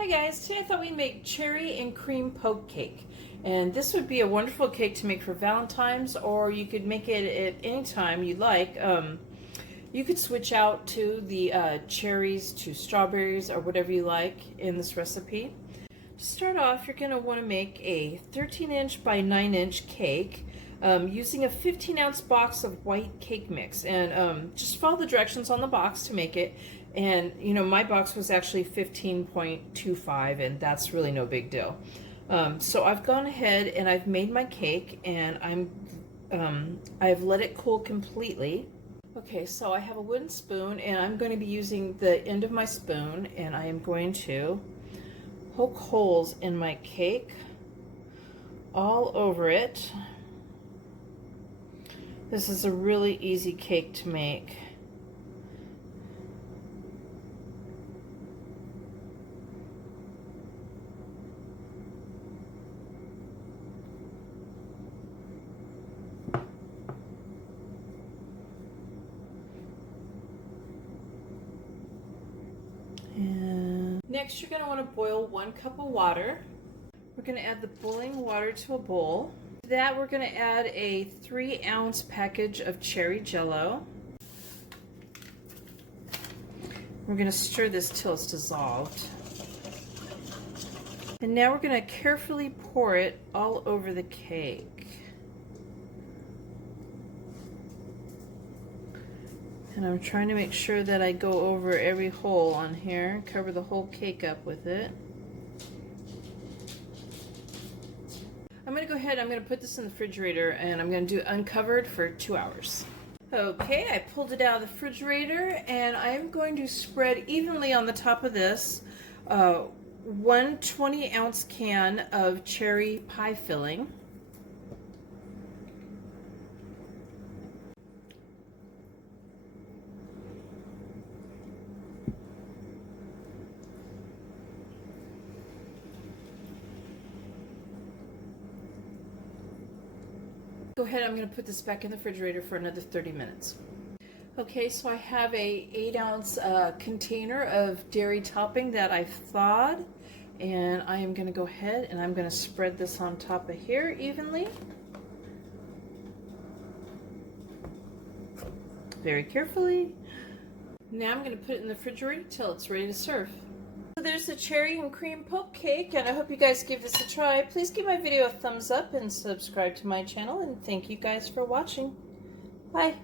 Hi guys, today I thought we'd make cherry and cream poke cake. And this would be a wonderful cake to make for Valentine's, or you could make it at any time you like. You could switch out to the cherries to strawberries or whatever you like in this recipe. To start off, you're going to want to make a 13-inch by 9-inch cake using a 15-ounce box of white cake mix. And just follow the directions on the box to make it. And you know, my box was actually 15.25, and that's really no big deal. So I've gone ahead and I've made my cake, and I've let it cool completely. Okay, so I have a wooden spoon, and I'm going to be using the end of my spoon, and I am going to poke holes in my cake all over it. This is a really easy cake to make. And next, you're going to want to boil 1 cup of water. We're going to add the boiling water to a bowl. To that, we're going to add a 3-ounce package of cherry jello. We're going to stir this till it's dissolved. And now we're going to carefully pour it all over the cake. And I'm trying to make sure that I go over every hole on here, cover the whole cake up with it. I'm going to go ahead, I'm going to put this in the refrigerator, and I'm going to do it uncovered for 2 hours. Okay, I pulled it out of the refrigerator, and I'm going to spread evenly on the top of this 1 20-ounce can of cherry pie filling. Go ahead, I'm going to put this back in the refrigerator for another 30 minutes. Okay, so I have a 8-ounce container of dairy topping that I've thawed, and I am going to go ahead and I'm going to spread this on top of here evenly. Very carefully. Now I'm going to put it in the refrigerator till it's ready to serve. So there's the cherry and cream poke cake, and I hope you guys give this a try. Please give my video a thumbs up and subscribe to my channel, and thank you guys for watching. Bye.